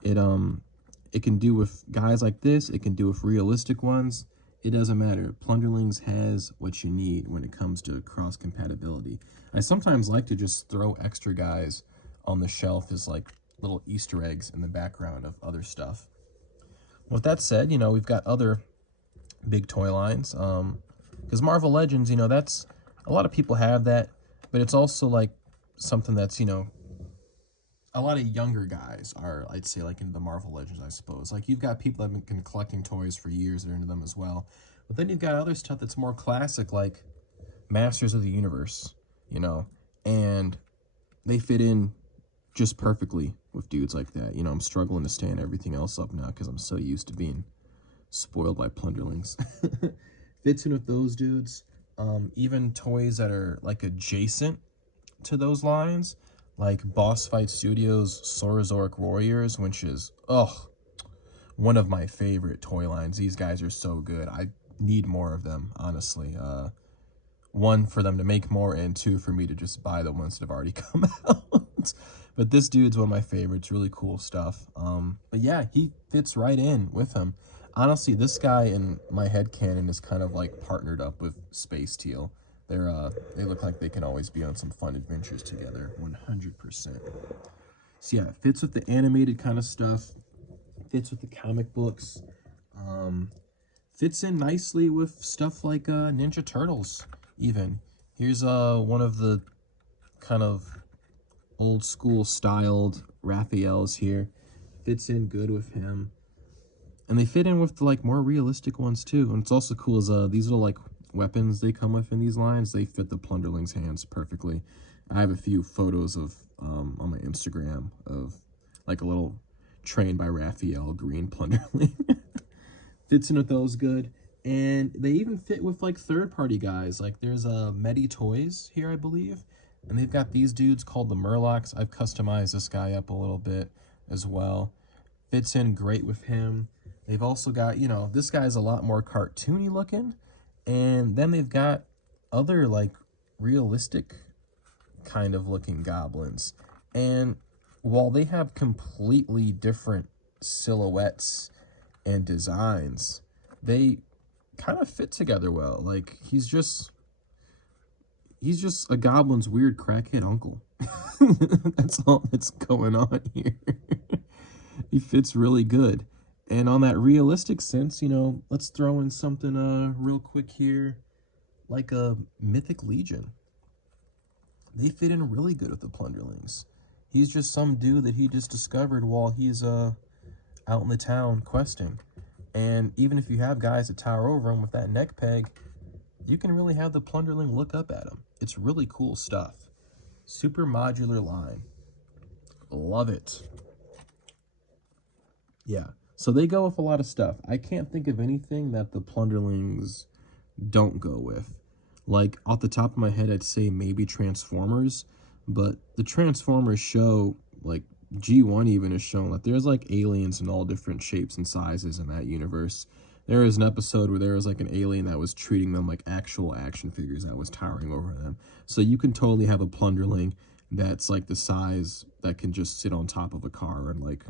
It can do with guys like this. It can do with realistic ones. It doesn't matter. Plunderlings has what you need when it comes to cross-compatibility. I sometimes like to just throw extra guys on the shelf as like little Easter eggs in the background of other stuff. With that said, you know, we've got other big toy lines. Because Marvel Legends, you know, that's, a lot of people have that, but it's also like something that's, you know, a lot of younger guys are, I'd say, like into the Marvel Legends, I suppose. Like you've got people that have been collecting toys for years that are into them as well. But then you've got other stuff that's more classic, like Masters of the Universe, you know, and they fit in just perfectly with dudes like that. You know, I'm struggling to stand everything else up now because I'm so used to being spoiled by Plunderlings. Fits in with those dudes. even toys that are like adjacent to those lines, like Boss Fight Studios Saurozoic Warriors, which is, one of my favorite toy lines. These guys are so good. I need more of them, honestly. One, for them to make more, and two, for me to just buy the ones that have already come out. But this dude's one of my favorites. Really cool stuff. But yeah, he fits right in with him. Honestly, this guy in my headcanon is kind of like partnered up with Space Teal. They look like they can always be on some fun adventures together, 100%. So yeah, it fits with the animated kind of stuff, fits with the comic books, fits in nicely with stuff like Ninja Turtles, even. Here's one of the kind of old school styled Raphaels here. Fits in good with him. And they fit in with the, like, more realistic ones too. And it's also cool is these little like weapons they come with in these lines, they fit the Plunderling's hands perfectly. I have a few photos of on my Instagram of like a little trained by Raphael green Plunderling. Fits in with those good. And they even fit with like third-party guys. Like there's Medi Toys here, I believe. And they've got these dudes called the Murlocs. I've customized this guy up a little bit as well. Fits in great with him. They've also got, you know, this guy's a lot more cartoony looking. And then they've got other like realistic kind of looking goblins. And while they have completely different silhouettes and designs, they kind of fit together well. Like he's just a goblin's weird crackhead uncle. That's all that's going on here. He fits really good. And on that realistic sense, you know, let's throw in something real quick here, like a Mythic Legion. They fit in really good with the Plunderlings. He's just some dude that he just discovered while he's out in the town questing. And even if you have guys that tower over him with that neck peg, you can really have the Plunderling look up at him. It's really cool stuff. Super modular line. Love it. Yeah. So they go with a lot of stuff. I can't think of anything that the Plunderlings don't go with. Like, off the top of my head, I'd say maybe Transformers. But the Transformers show, like, G1 even is shown that there's, like, aliens in all different shapes and sizes in that universe. There was an episode where there was, like, an alien that was treating them like actual action figures that was towering over them. So you can totally have a Plunderling that's, like, the size that can just sit on top of a car and, like,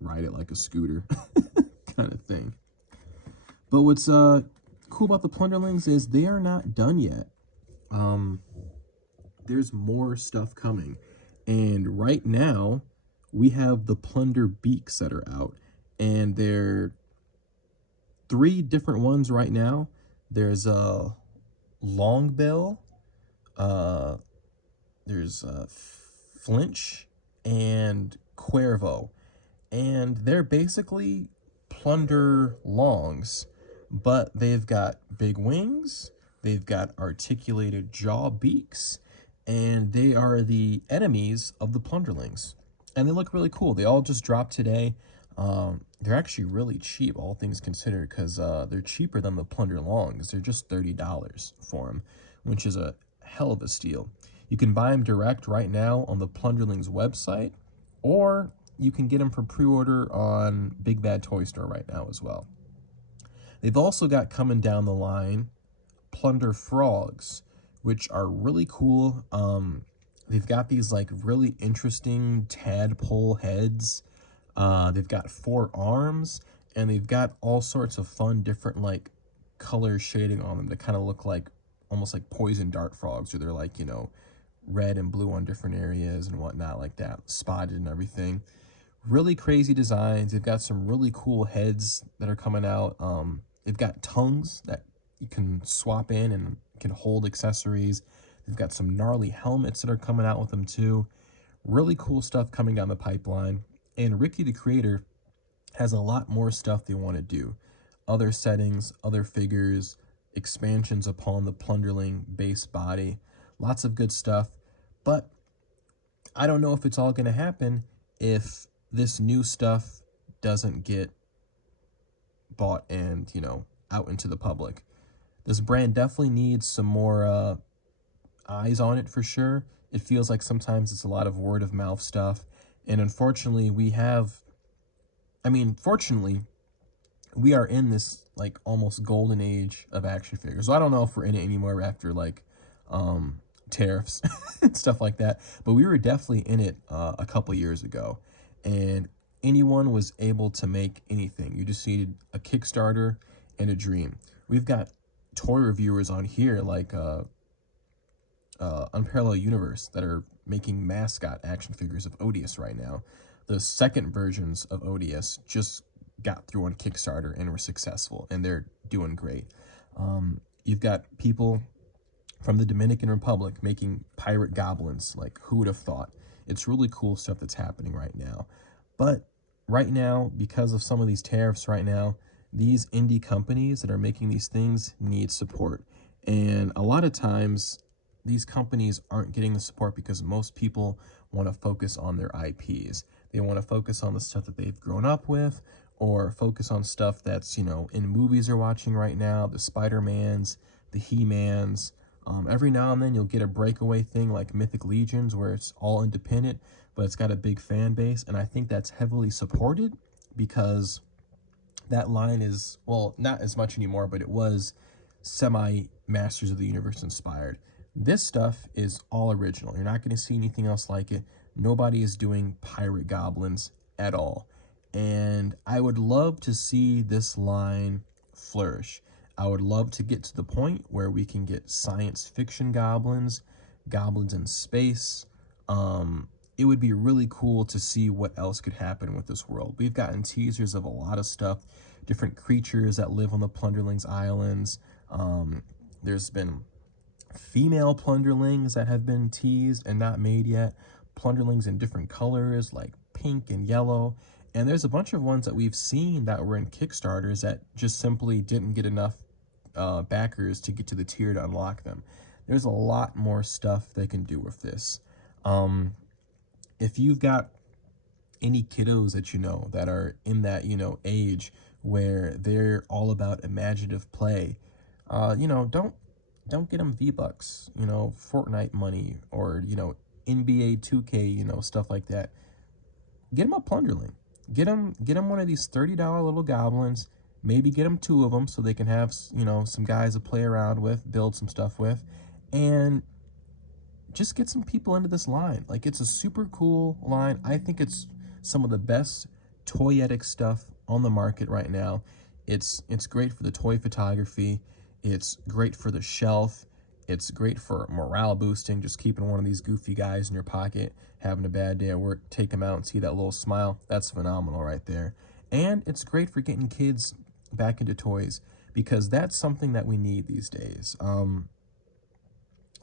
ride it like a scooter kind of thing. But what's cool about the Plunderlings is they are not done yet. There's more stuff coming. And right now, we have the Plunder Beaks that are out. And they're 3 different ones right now. There's a Longbill, there's Flinch, and Cuervo. And they're basically Plunder Longs, but they've got big wings, they've got articulated jaw beaks, and they are the enemies of the Plunderlings. And they look really cool. They all just dropped today. They're actually really cheap, all things considered, because they're cheaper than the Plunder Longs. They're just $30 for them, which is a hell of a steal. You can buy them direct right now on the Plunderlings website, or you can get them for pre-order on Big Bad Toy Store right now as well. They've also got coming down the line Plunder Frogs, which are really cool. They've got these like really interesting tadpole heads. They've got 4 arms, and they've got all sorts of fun different like color shading on them to kind of look like almost like poison dart frogs, or they're like, you know, red and blue on different areas and whatnot like that, spotted and everything. Really crazy designs. They've got some really cool heads that are coming out. They've got tongues that you can swap in and can hold accessories. They've got some gnarly helmets that are coming out with them too. Really cool stuff coming down the pipeline. And Ricky the creator has a lot more stuff they want to do. Other settings, other figures, expansions upon the Plunderling base body. Lots of good stuff. But I don't know if it's all going to happen if this new stuff doesn't get bought and, you know, out into the public. This brand definitely needs some more eyes on it for sure. It feels like sometimes it's a lot of word of mouth stuff. And unfortunately, fortunately, we are in this like almost golden age of action figures. So I don't know if we're in it anymore after like tariffs and stuff like that, but we were definitely in it a couple years ago, and anyone was able to make anything. You just needed a Kickstarter and a dream. We've got toy reviewers on here like Unparalleled Universe that are making mascot action figures of Odious right now. The second versions of Odious just got through on Kickstarter and were successful, and they're doing great. You've got people from the Dominican Republic making pirate goblins. Like, who would have thought? It's really cool stuff that's happening right now. But right now, because of some of these tariffs right now, these indie companies that are making these things need support. And a lot of times, these companies aren't getting the support because most people want to focus on their IPs. They want to focus on the stuff that they've grown up with, or focus on stuff that's, in movies they're watching right now, the Spider-Mans, the He-Mans. Every now and then you'll get a breakaway thing like Mythic Legions where it's all independent, but it's got a big fan base. And I think that's heavily supported because that line is, well, not as much anymore, but it was semi-Masters of the Universe inspired. This stuff is all original. You're not going to see anything else like it. Nobody is doing pirate goblins at all. And I would love to see this line flourish. I would love to get to the point where we can get science fiction goblins, goblins in space. It would be really cool to see what else could happen with this world. We've gotten teasers of a lot of stuff, different creatures that live on the Plunderlings islands. There's been female Plunderlings that have been teased and not made yet. Plunderlings in different colors like pink and yellow. And there's a bunch of ones that we've seen that were in Kickstarters that just simply didn't get enough backers to get to the tier to unlock them. There's a lot more stuff they can do with this. If you've got any kiddos that you know that are in that, age where they're all about imaginative play, don't get them V-Bucks, Fortnite money, or, NBA 2K, stuff like that. Get them a Plunderling. Get them one of these $30 little goblins. Maybe get them two of them so they can have, some guys to play around with, build some stuff with, and just get some people into this line. Like, it's a super cool line. I think it's some of the best toyetic stuff on the market right now. It's great for the toy photography. It's great for the shelf. It's great for morale boosting, just keeping one of these goofy guys in your pocket, having a bad day at work, take them out and see that little smile. That's phenomenal right there. And it's great for getting kids back into toys because that's something that we need these days.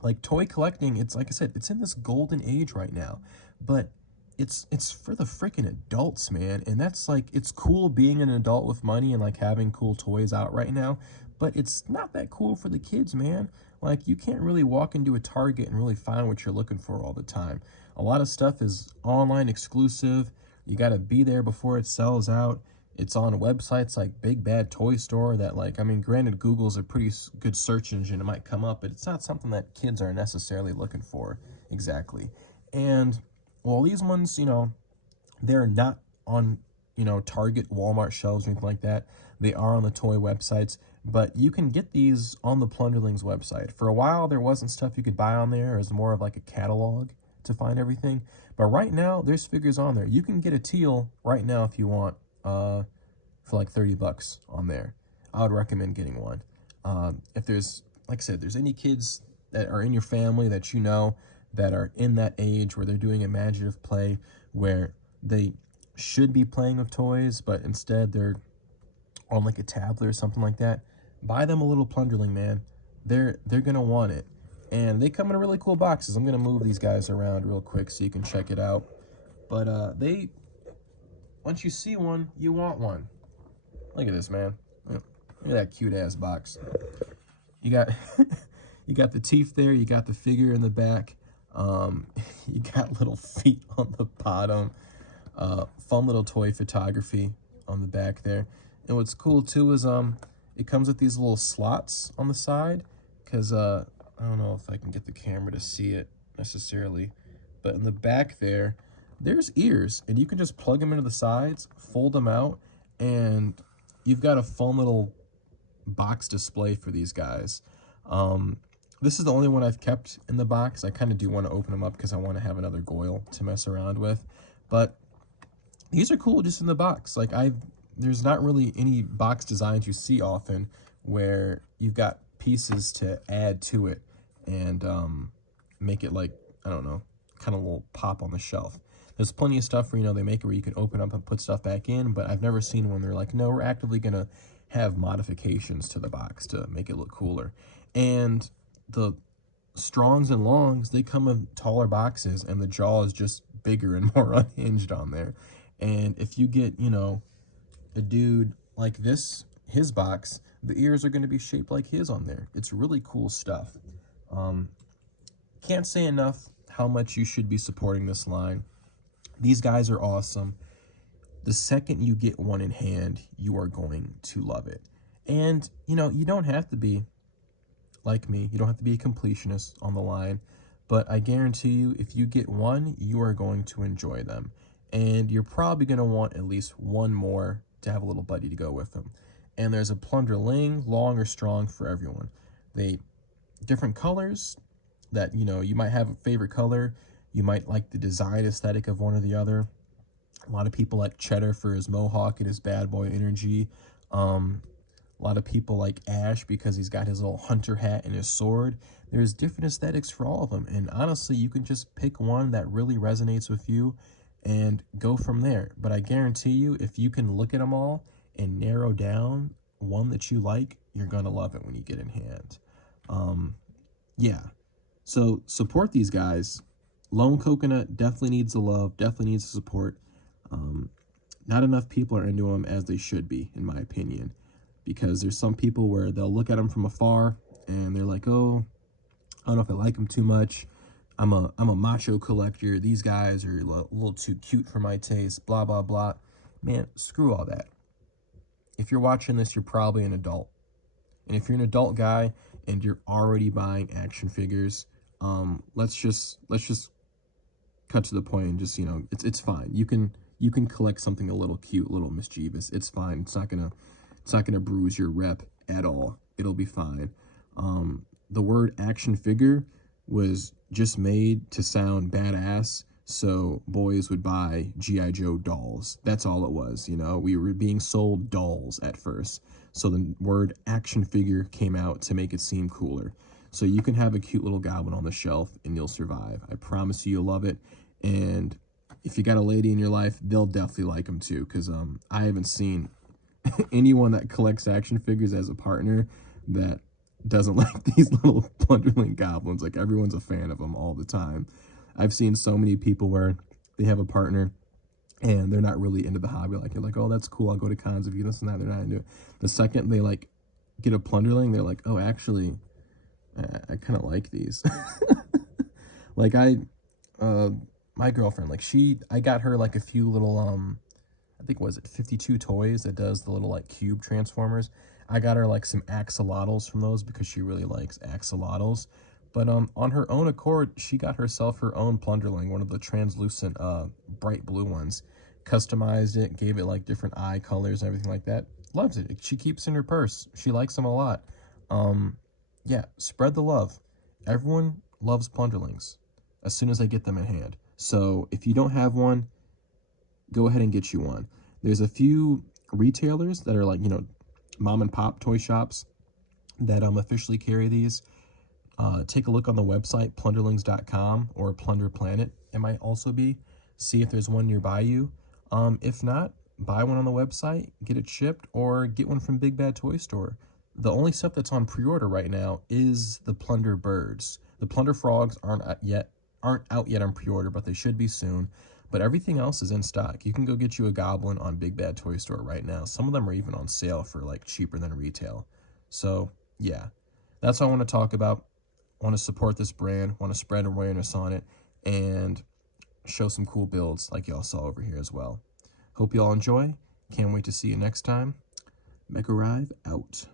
Like, toy collecting, it's like I said, it's in this golden age right now, but it's for the freaking adults, man. And that's like, it's cool being an adult with money and like having cool toys out right now, but it's not that cool for the kids, man. Like, you can't really walk into a Target and really find what you're looking for all the time. A lot of stuff is online exclusive. You got to be there before it sells out. It's on websites like Big Bad Toy Store that, like, granted, Google's a pretty good search engine. It might come up, but it's not something that kids are necessarily looking for exactly. And, well, these ones, they're not on, Target, Walmart shelves or anything like that. They are on the toy websites, but you can get these on the Plunderlings website. For a while, there wasn't stuff you could buy on there. It was more of like a catalog to find everything. But right now, there's figures on there. You can get a teal right now if you want, for like $30 on there. I would recommend getting one. If there's, like I said, there's any kids that are in your family that that are in that age where they're doing imaginative play, where they should be playing with toys, but instead they're on like a tablet or something like that, buy them a little Plunderling, man. They're gonna want it. And they come in really cool boxes. I'm gonna move these guys around real quick so you can check it out. But once you see one, you want one. Look at this, man. Look at that cute ass box. You got you got the teeth there, you got the figure in the back, you got little feet on the bottom, fun little toy photography on the back there. And what's cool too is it comes with these little slots on the side, because I don't know if I can get the camera to see it necessarily, but in the back there, there's ears, and you can just plug them into the sides, fold them out, and you've got a fun little box display for these guys. This is the only one I've kept in the box. I kind of do want to open them up because I want to have another Goyle to mess around with, but these are cool just in the box. Like, there's not really any box designs you see often where you've got pieces to add to it and make it, like, I don't know, kind of a little pop on the shelf. There's plenty of stuff where, they make it where you can open up and put stuff back in, but I've never seen one they're like, no, we're actively going to have modifications to the box to make it look cooler. And the Strongs and Longs, they come in taller boxes, and the jaw is just bigger and more unhinged on there. And if you get, a dude like this, his box, the ears are going to be shaped like his on there. It's really cool stuff. Can't say enough how much you should be supporting this line. These guys are awesome. The second you get one in hand, you are going to love it. And, you don't have to be like me. You don't have to be a completionist on the line. But I guarantee you, if you get one, you are going to enjoy them. And you're probably going to want at least one more to have a little buddy to go with them. And there's a Plunderling, Long or Strong for everyone. They different colors that, you might have a favorite color. You might like the design aesthetic of one or the other. A lot of people like Cheddar for his mohawk and his bad boy energy. A lot of people like Ash because he's got his little hunter hat and his sword. There's different aesthetics for all of them. And honestly, you can just pick one that really resonates with you and go from there. But I guarantee you, if you can look at them all and narrow down one that you like, you're going to love it when you get in hand. Yeah. So support these guys. Lone Coconut definitely needs the love, definitely needs the support. Not enough people are into them as they should be, in my opinion, because there's some people where they'll look at them from afar and they're like, oh, I don't know if I like them too much. I'm a macho collector. These guys are a little too cute for my taste, blah, blah, blah. Man, screw all that. If you're watching this, you're probably an adult. And if you're an adult guy and you're already buying action figures, let's just cut to the point and just, it's fine. You can collect something a little cute, a little mischievous. It's fine. It's not gonna bruise your rep at all. It'll be fine. The word action figure was just made to sound badass, so boys would buy G.I. Joe dolls. That's all it was, We were being sold dolls at first. So the word action figure came out to make it seem cooler. So you can have a cute little goblin on the shelf and you'll survive. I promise you'll love it. And if you got a lady in your life, they'll definitely like them too, because I haven't seen anyone that collects action figures as a partner that doesn't like these little Plunderling goblins. Like, everyone's a fan of them all the time. I've seen so many people where they have a partner and they're not really into the hobby. Like, you're like, oh, that's cool, I'll go to cons if you this and that. They're not into it. The second they like get a Plunderling, they're like, oh, actually, I kind of like these. Like, my girlfriend, like, I got her like a few little I think, was it 52 Toys that does the little like cube transformers. I got her like some axolotls from those because she really likes axolotls. But on her own accord, she got herself her own Plunderling, one of the translucent bright blue ones. Customized it, gave it like different eye colors and everything like that. Loves it. She keeps it in her purse. She likes them a lot. Yeah, spread the love. Everyone loves Plunderlings as soon as they get them in hand. So if you don't have one, go ahead and get you one. There's a few retailers that are like, mom and pop toy shops that officially carry these. Take a look on the website, plunderlings.com, or Plunder Planet, it might also be. See if there's one nearby you. If not, buy one on the website, get it shipped, or get one from Big Bad Toy Store. The only stuff that's on pre-order right now is the Plunder Birds. The Plunder Frogs aren't out yet on pre-order, but they should be soon. But everything else is in stock. You can go get you a Goblin on Big Bad Toy Store right now. Some of them are even on sale for like cheaper than retail. So yeah, that's what I want to talk about. I want to support this brand, want to spread awareness on it, and show some cool builds like y'all saw over here as well. Hope y'all enjoy. Can't wait to see you next time. Mega Arrive out.